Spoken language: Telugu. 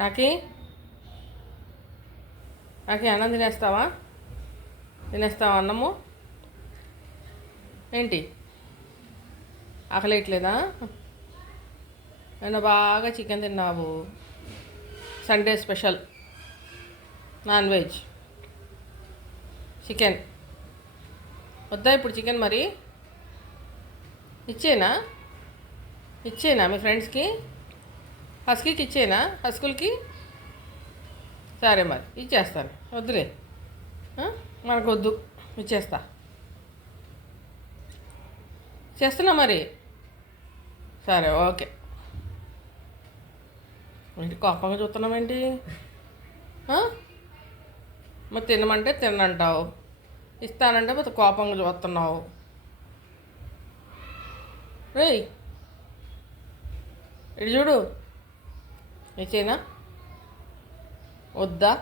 నాకి నాకి అన్నం తినేస్తావా? తినేస్తావా అన్నము? ఏంటి? ఆకలేయట్లేదా? నేను బాగా చికెన్ తిన్నావు Sunday special. Non veg. Chicken. వద్దా ఇప్పుడు చికెన్ మరి? ఇచ్చేనా? ఇచ్చేనా మీ ఫ్రెండ్స్కి? హస్కీకి ఇచ్చేనా? హస్కుల్కి? సరే మరి ఇచ్చేస్తాను. వద్దులే. మనకు వద్దు ఇచ్చేస్తా. చేస్తున్నా మరి? సరే ఓకే. ఏంటి కోపంగా చూస్తున్నామేంటి మరి తినమంటే తినంటావు. ఇస్తానంటే మరి కోపంగా చూస్తున్నావు. రేయ్. ఇటు చూడు. ఇచ్చేనా వద్దా